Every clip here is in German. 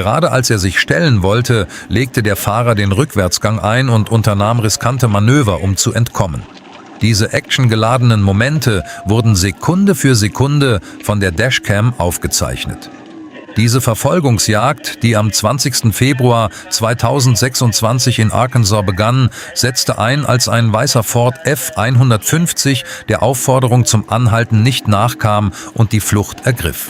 Gerade als er sich stellen wollte, legte der Fahrer den Rückwärtsgang ein und unternahm riskante Manöver, um zu entkommen. Diese actiongeladenen Momente wurden Sekunde für Sekunde von der Dashcam aufgezeichnet. Diese Verfolgungsjagd, die am 20. Februar 2026 in Arkansas begann, setzte ein, als ein weißer Ford F-150 der Aufforderung zum Anhalten nicht nachkam und die Flucht ergriff.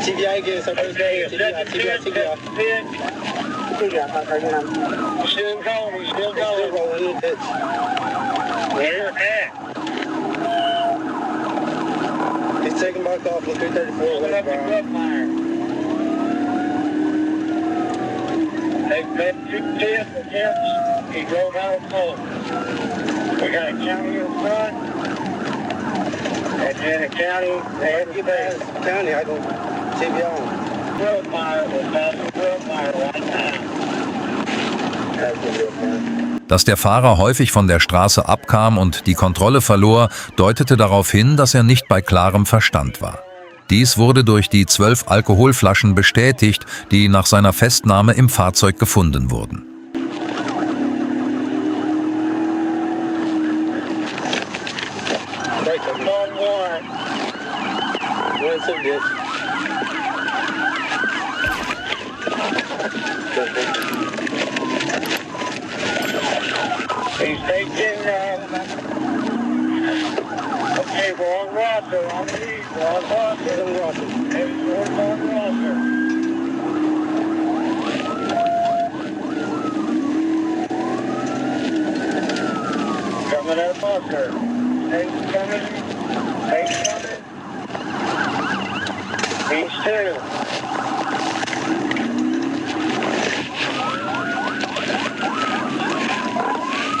TBI gives us TBI. Still going, still rolling the pitch. Where at? He's taking back off the 334 westbound. They met 210 attempts. He drove out of home. We got a county in front. And then a county, county, I go TBI. Willmeyer was passing Willmeyer right now. Dass der Fahrer häufig von der Straße abkam und die Kontrolle verlor, deutete darauf hin, dass er nicht bei klarem Verstand war. Dies wurde durch die 12 Alkoholflaschen bestätigt, die nach seiner Festnahme im Fahrzeug gefunden wurden. He's taking, okay, we're on Rosser, on the east, we're on Rosser. We're on Rosser. Coming out of Rosser. He's coming. He's two.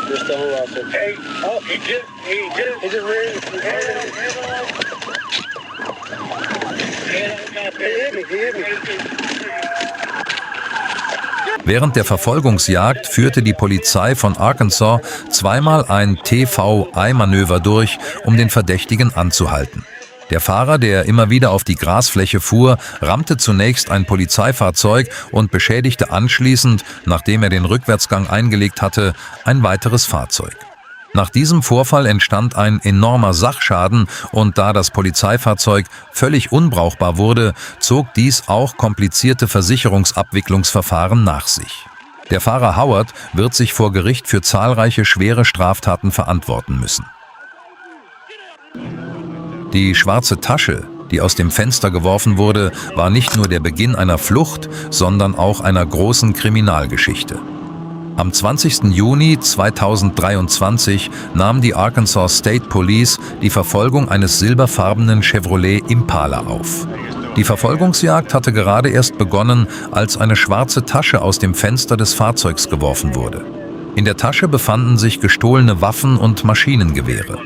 Just on Rosser. Hey, oh, he just ran. He hit me. Während der Verfolgungsjagd führte die Polizei von Arkansas zweimal ein TVI-Manöver durch, um den Verdächtigen anzuhalten. Der Fahrer, der immer wieder auf die Grasfläche fuhr, rammte zunächst ein Polizeifahrzeug und beschädigte anschließend, nachdem er den Rückwärtsgang eingelegt hatte, ein weiteres Fahrzeug. Nach diesem Vorfall entstand ein enormer Sachschaden und da das Polizeifahrzeug völlig unbrauchbar wurde, zog dies auch komplizierte Versicherungsabwicklungsverfahren nach sich. Der Fahrer Howard wird sich vor Gericht für zahlreiche schwere Straftaten verantworten müssen. Die schwarze Tasche, die aus dem Fenster geworfen wurde, war nicht nur der Beginn einer Flucht, sondern auch einer großen Kriminalgeschichte. Am 20. Juni 2023 nahm die Arkansas State Police die Verfolgung eines silberfarbenen Chevrolet Impala auf. Die Verfolgungsjagd hatte gerade erst begonnen, als eine schwarze Tasche aus dem Fenster des Fahrzeugs geworfen wurde. In der Tasche befanden sich gestohlene Waffen und Maschinengewehre.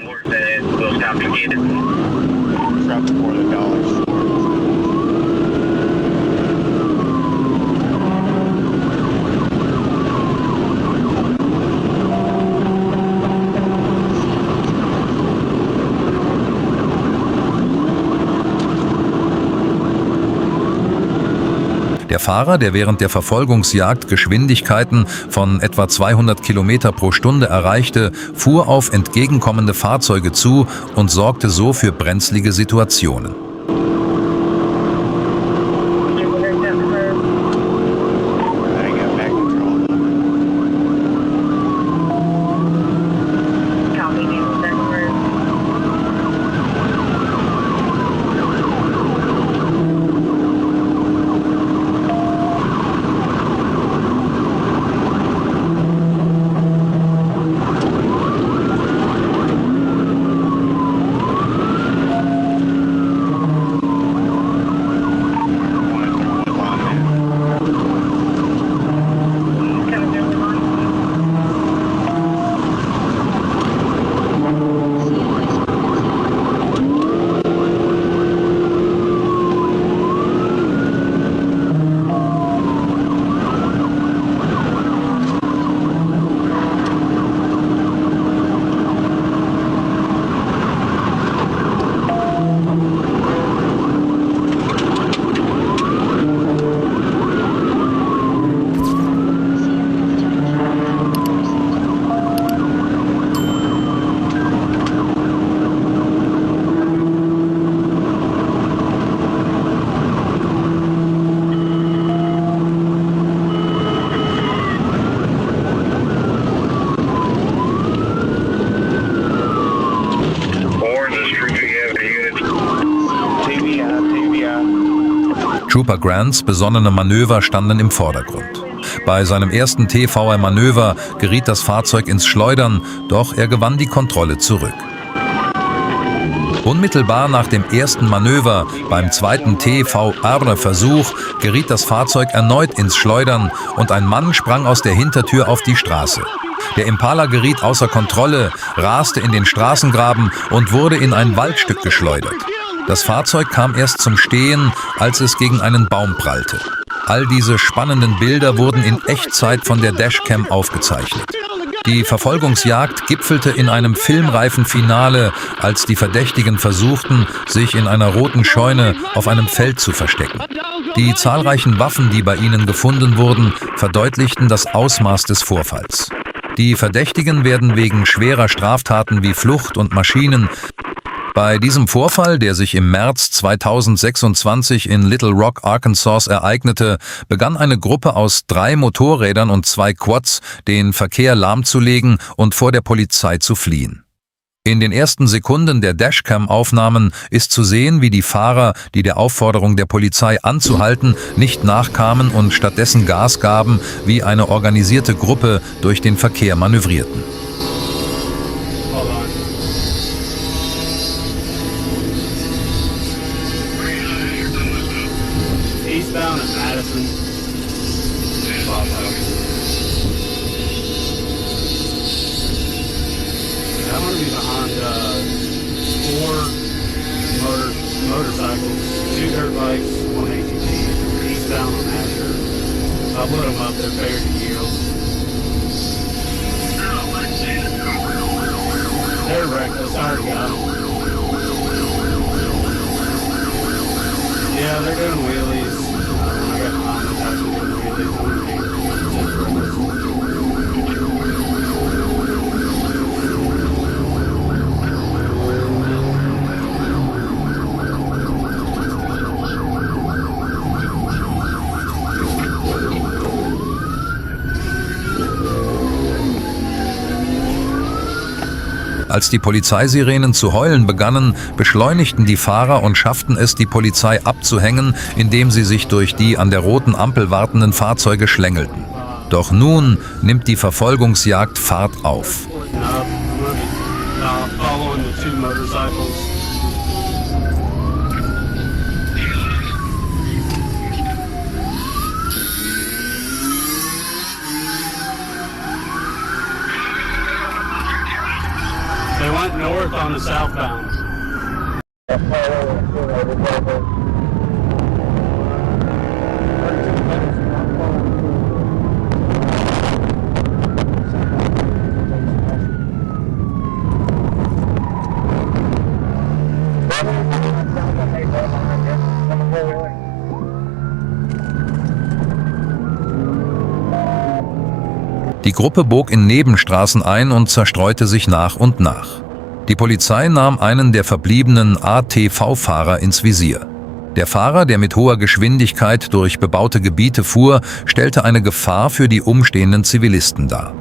Der Fahrer, der während der Verfolgungsjagd Geschwindigkeiten von etwa 200 Kilometer pro Stunde erreichte, fuhr auf entgegenkommende Fahrzeuge zu und sorgte so für brenzlige Situationen. Trooper Grants besonnene Manöver standen im Vordergrund. Bei seinem ersten TVR-Manöver geriet das Fahrzeug ins Schleudern, doch er gewann die Kontrolle zurück. Unmittelbar nach dem ersten Manöver, beim zweiten TVR-Versuch, geriet das Fahrzeug erneut ins Schleudern und ein Mann sprang aus der Hintertür auf die Straße. Der Impala geriet außer Kontrolle, raste in den Straßengraben und wurde in ein Waldstück geschleudert. Das Fahrzeug kam erst zum Stehen, als es gegen einen Baum prallte. All diese spannenden Bilder wurden in Echtzeit von der Dashcam aufgezeichnet. Die Verfolgungsjagd gipfelte in einem filmreifen Finale, als die Verdächtigen versuchten, sich in einer roten Scheune auf einem Feld zu verstecken. Die zahlreichen Waffen, die bei ihnen gefunden wurden, verdeutlichten das Ausmaß des Vorfalls. Die Verdächtigen werden wegen schwerer Straftaten wie Flucht und Maschinen. Bei diesem Vorfall, der sich im März 2026 in Little Rock, Arkansas ereignete, begann eine Gruppe aus 3 Motorrädern und 2 Quads, den Verkehr lahmzulegen und vor der Polizei zu fliehen. In den ersten Sekunden der Dashcam-Aufnahmen ist zu sehen, wie die Fahrer, die der Aufforderung der Polizei anzuhalten, nicht nachkamen und stattdessen Gas gaben, wie eine organisierte Gruppe durch den Verkehr manövrierten. Eastbound at Madison. I'm going to be behind 4 motorcycles, 2 dirt bikes, 1 ATV, eastbound on Asher. I'll put them up, they're fair to yield. They're reckless, I already got them. Yeah, they're doing wheelies. I got behind the taxi doing wheelies on the neighbors. Als die Polizeisirenen zu heulen begannen, beschleunigten die Fahrer und schafften es, die Polizei abzuhängen, indem sie sich durch die an der roten Ampel wartenden Fahrzeuge schlängelten. Doch nun nimmt die Verfolgungsjagd Fahrt auf. They went north on the southbound. Die Gruppe bog in Nebenstraßen ein und zerstreute sich nach und nach. Die Polizei nahm einen der verbliebenen ATV-Fahrer ins Visier. Der Fahrer, der mit hoher Geschwindigkeit durch bebaute Gebiete fuhr, stellte eine Gefahr für die umstehenden Zivilisten dar.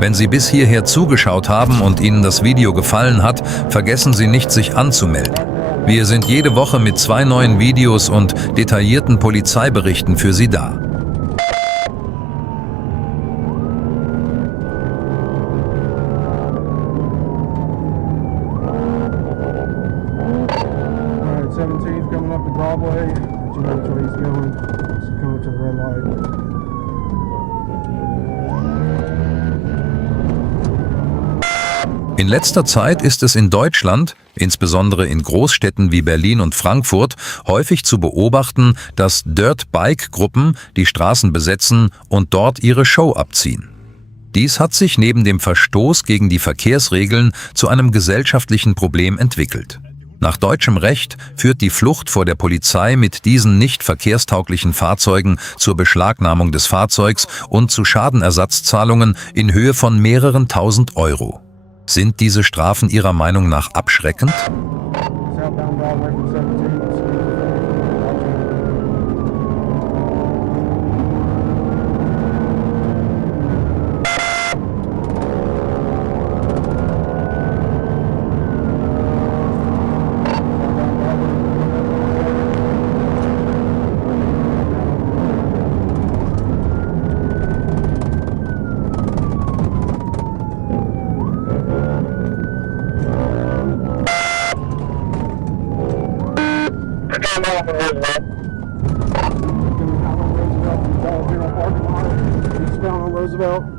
Wenn Sie bis hierher zugeschaut haben und Ihnen das Video gefallen hat, vergessen Sie nicht, sich anzumelden. Wir sind jede Woche mit 2 neuen Videos und detaillierten Polizeiberichten für Sie da. Alright, 17's coming up the Broadway. Let you know which way he's going. He's coming to the red light. In letzter Zeit ist es in Deutschland, insbesondere in Großstädten wie Berlin und Frankfurt, häufig zu beobachten, dass Dirt-Bike-Gruppen die Straßen besetzen und dort ihre Show abziehen. Dies hat sich neben dem Verstoß gegen die Verkehrsregeln zu einem gesellschaftlichen Problem entwickelt. Nach deutschem Recht führt die Flucht vor der Polizei mit diesen nicht verkehrstauglichen Fahrzeugen zur Beschlagnahmung des Fahrzeugs und zu Schadenersatzzahlungen in Höhe von mehreren tausend Euro. Sind diese Strafen Ihrer Meinung nach abschreckend? Southbound Broadway from 17. Roosevelt.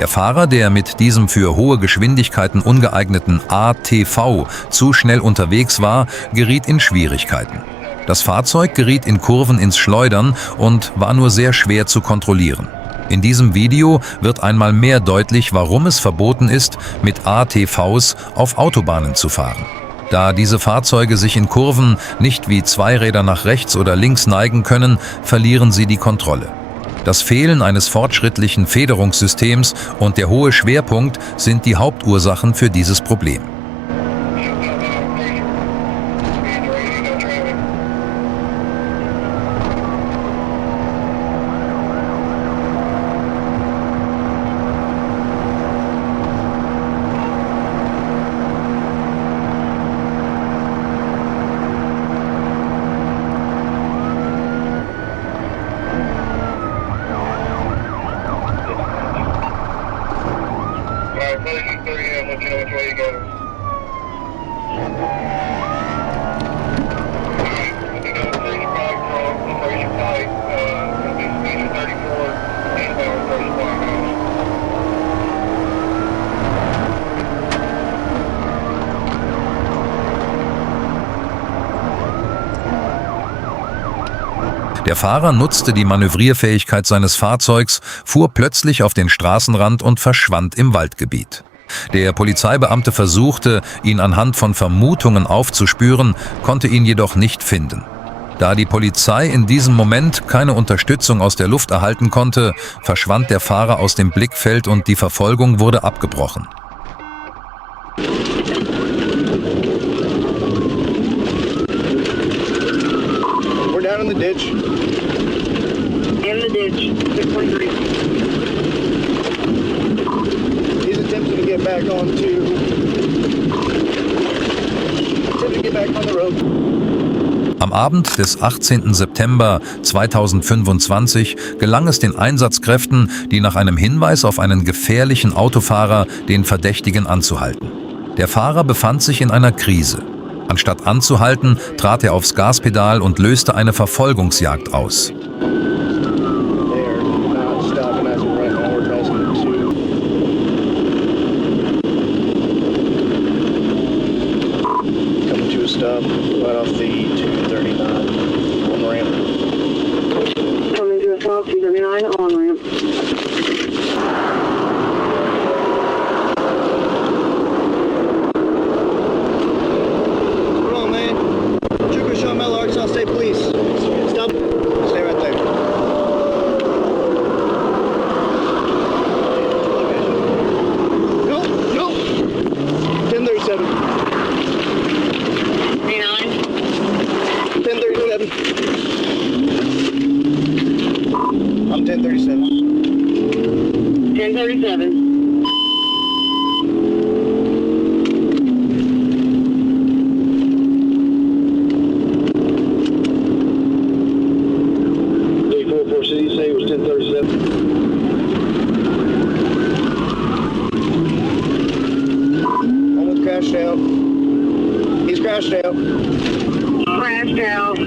Der Fahrer, der mit diesem für hohe Geschwindigkeiten ungeeigneten ATV zu schnell unterwegs war, geriet in Schwierigkeiten. Das Fahrzeug geriet in Kurven ins Schleudern und war nur sehr schwer zu kontrollieren. In diesem Video wird einmal mehr deutlich, warum es verboten ist, mit ATVs auf Autobahnen zu fahren. Da diese Fahrzeuge sich in Kurven nicht wie Zweiräder nach rechts oder links neigen können, verlieren sie die Kontrolle. Das Fehlen eines fortschrittlichen Federungssystems und der hohe Schwerpunkt sind die Hauptursachen für dieses Problem. Der Fahrer nutzte die Manövrierfähigkeit seines Fahrzeugs, fuhr plötzlich auf den Straßenrand und verschwand im Waldgebiet. Der Polizeibeamte versuchte, ihn anhand von Vermutungen aufzuspüren, konnte ihn jedoch nicht finden. Da die Polizei in diesem Moment keine Unterstützung aus der Luft erhalten konnte, verschwand der Fahrer aus dem Blickfeld und die Verfolgung wurde abgebrochen. We're down in the ditch. In the ditch. 6.3. He's attempting to get back on the road. Am Am Abend des 18. September 2025 gelang es den Einsatzkräften, die nach einem Hinweis auf einen gefährlichen Autofahrer den Verdächtigen anzuhalten. Der Fahrer befand sich in einer Krise. Anstatt anzuhalten, trat er aufs Gaspedal und löste eine Verfolgungsjagd aus. Stop right off the 239 on ramp. Coming to a stop, 239 on ramp. Come on, man. Trooper Sean Mel, Arkansas State Police. Stop. Stay right there. No. 1037. 1037. I'm 1037. 1037. City, say it was 1037. Almost crashed out. He's crashed out. Crashed out.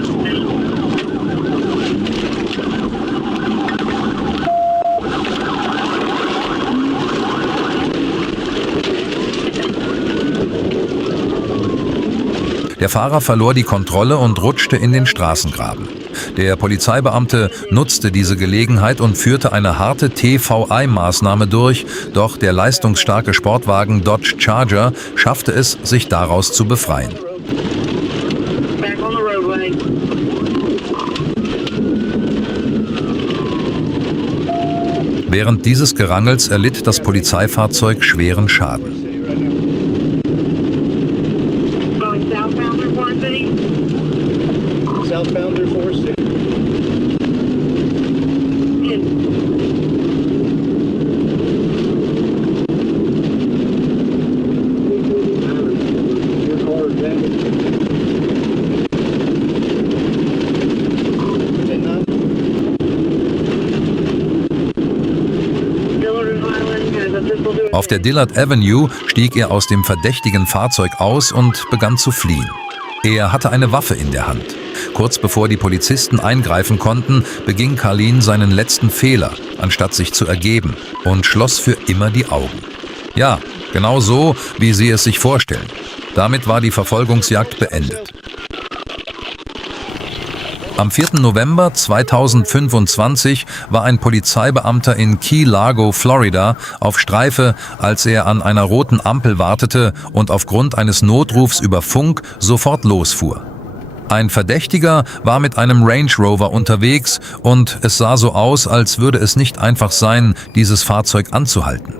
Der Fahrer verlor die Kontrolle und rutschte in den Straßengraben. Der Polizeibeamte nutzte diese Gelegenheit und führte eine harte TVI-Maßnahme durch, doch der leistungsstarke Sportwagen Dodge Charger schaffte es, sich daraus zu befreien. Back on the roadway. Während dieses Gerangels erlitt das Polizeifahrzeug schweren Schaden. Going southbound through Forest City. Southbound through Forest City. Your car is damaged. 10-9. Dillard Highland has a pistol to Auf der Dillard Avenue stieg er aus dem verdächtigen Fahrzeug aus und begann zu fliehen. Er hatte eine Waffe in der Hand. Kurz bevor die Polizisten eingreifen konnten, beging Carlin seinen letzten Fehler, anstatt sich zu ergeben, und schloss für immer die Augen. Ja, genau so, wie Sie es sich vorstellen. Damit war die Verfolgungsjagd beendet. Am 4. November 2025 war ein Polizeibeamter in Key Largo, Florida, auf Streife, als er an einer roten Ampel wartete und aufgrund eines Notrufs über Funk sofort losfuhr. Ein Verdächtiger war mit einem Range Rover unterwegs und es sah so aus, als würde es nicht einfach sein, dieses Fahrzeug anzuhalten.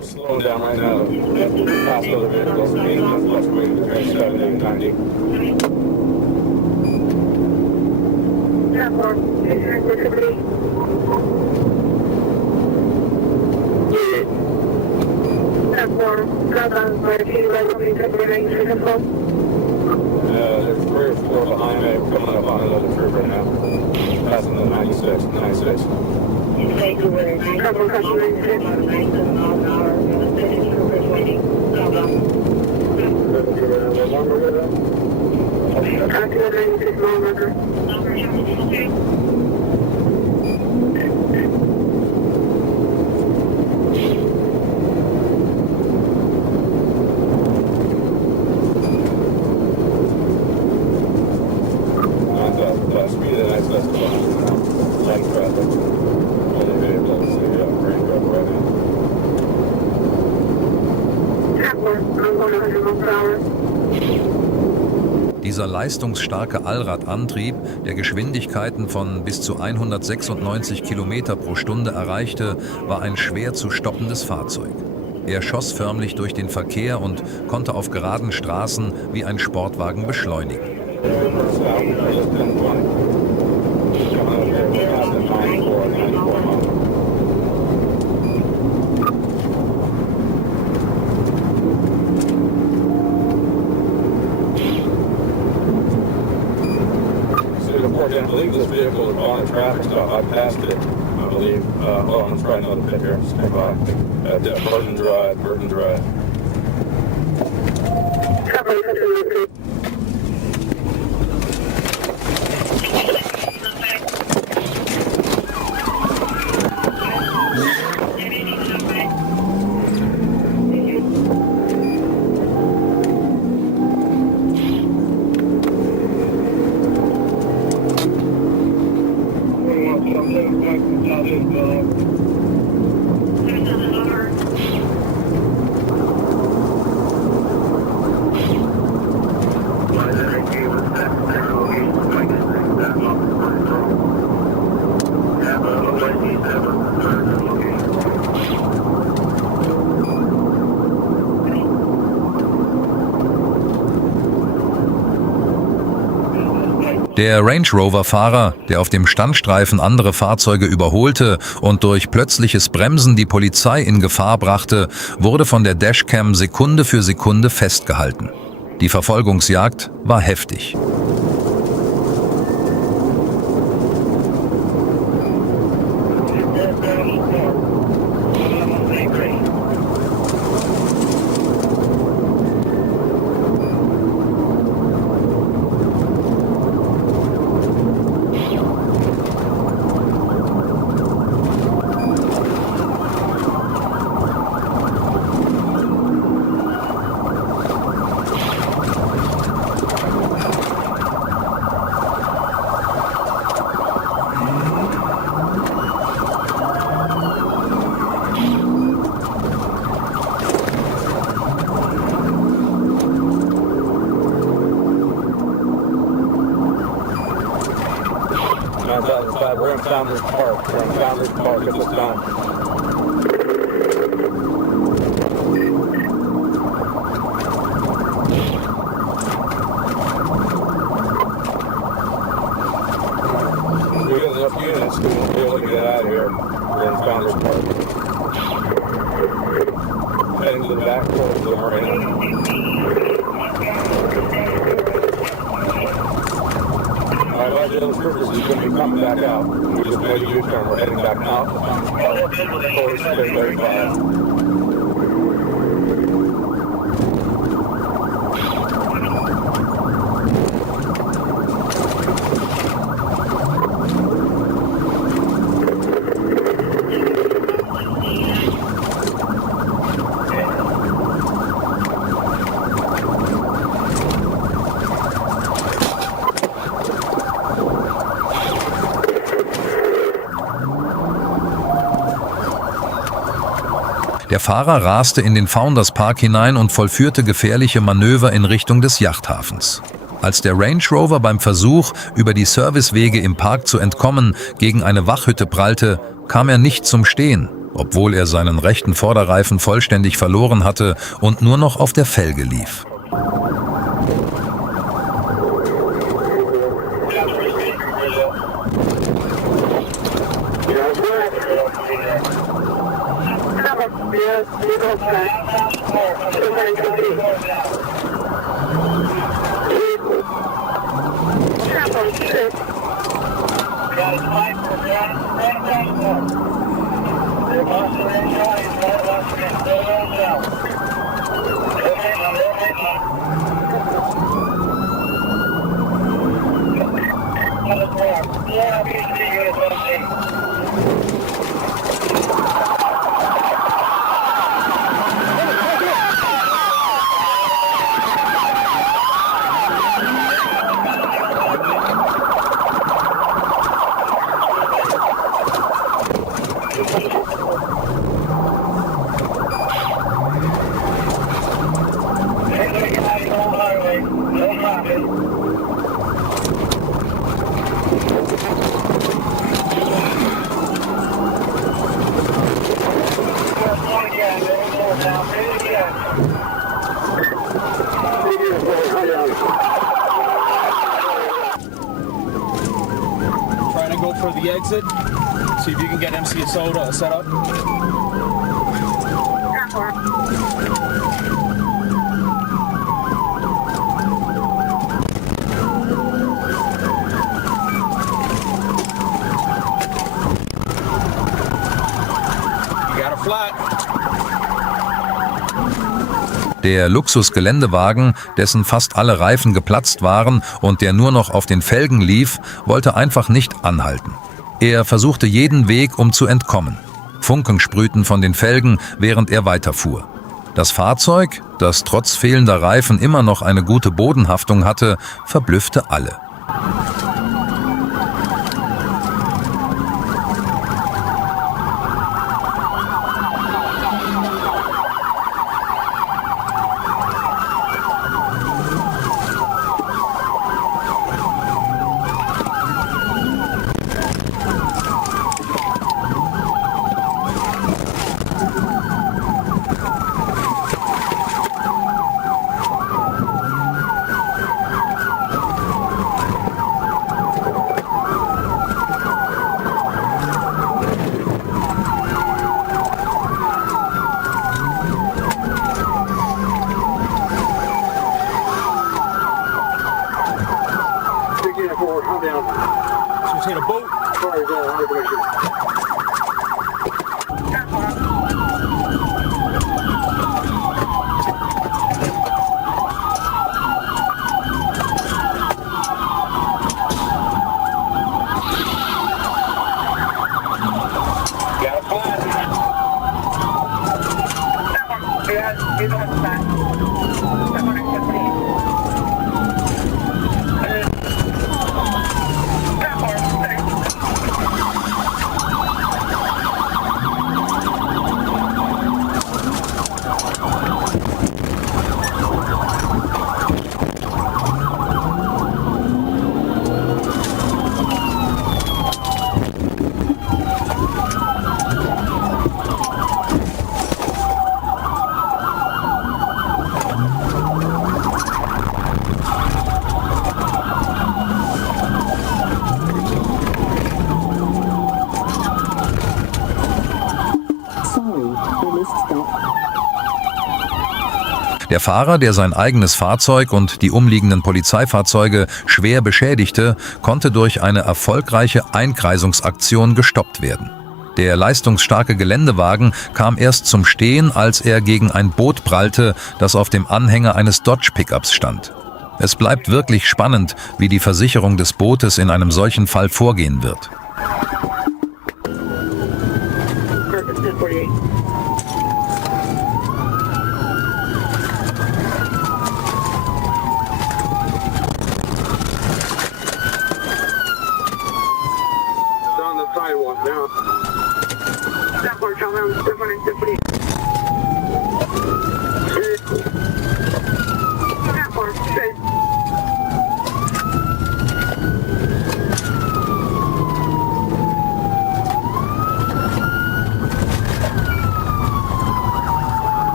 There's 3 or 4 behind me coming up on another trooper now. Passing the 96. Speed and access to light traffic. Only vehicles, range up right now. Dieser leistungsstarke Allradantrieb, der Geschwindigkeiten von bis zu 196 km pro Stunde erreichte, war ein schwer zu stoppendes Fahrzeug. Er schoss förmlich durch den Verkehr und konnte auf geraden Straßen wie ein Sportwagen beschleunigen. I believe. Hold on, let's try another pit here. Stand by. Burton Drive. Der Range Rover-Fahrer, der auf dem Standstreifen andere Fahrzeuge überholte und durch plötzliches Bremsen die Polizei in Gefahr brachte, wurde von der Dashcam Sekunde für Sekunde festgehalten. Die Verfolgungsjagd war heftig. We're in Founders Park. At this time. We got enough units to be able to get out of here. We're in Founders Park. Heading to the back towards the marina. Alright, the other troopers is going to be coming back out. We just made a U-turn. We're heading back out. Towards 35. Der Fahrer raste in den Founders Park hinein und vollführte gefährliche Manöver in Richtung des Yachthafens. Als der Range Rover beim Versuch, über die Servicewege im Park zu entkommen, gegen eine Wachhütte prallte, kam er nicht zum Stehen, obwohl er seinen rechten Vorderreifen vollständig verloren hatte und nur noch auf der Felge lief. Trying to go for the exit. See if you can get MC Soda set up. flat. Der Luxus-Geländewagen, dessen fast alle Reifen geplatzt waren und der nur noch auf den Felgen lief, wollte einfach nicht anhalten. Er versuchte jeden Weg, um zu entkommen. Funken sprühten von den Felgen, während er weiterfuhr. Das Fahrzeug, das trotz fehlender Reifen immer noch eine gute Bodenhaftung hatte, verblüffte alle. So it's hit a boat. Der Fahrer, der sein eigenes Fahrzeug und die umliegenden Polizeifahrzeuge schwer beschädigte, konnte durch eine erfolgreiche Einkreisungsaktion gestoppt werden. Der leistungsstarke Geländewagen kam erst zum Stehen, als er gegen ein Boot prallte, das auf dem Anhänger eines Dodge-Pickups stand. Es bleibt wirklich spannend, wie die Versicherung des Bootes in einem solchen Fall vorgehen wird. Sidewalk now. That part, definitely. That part, safe.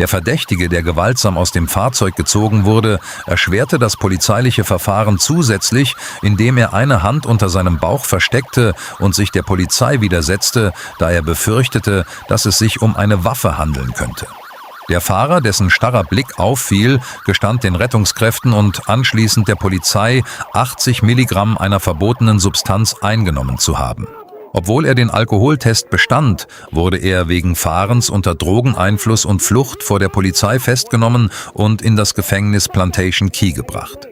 Der Verdächtige, der gewaltsam aus dem Fahrzeug gezogen wurde, erschwerte das polizeiliche Verfahren zusätzlich, indem er eine Hand unter seinem Bauch versteckte und sich der Polizei widersetzte, da er befürchtete, dass es sich um eine Waffe handeln könnte. Der Fahrer, dessen starrer Blick auffiel, gestand den Rettungskräften und anschließend der Polizei, 80 Milligramm einer verbotenen Substanz eingenommen zu haben. Obwohl er den Alkoholtest bestand, wurde er wegen Fahrens unter Drogeneinfluss und Flucht vor der Polizei festgenommen und in das Gefängnis Plantation Key gebracht.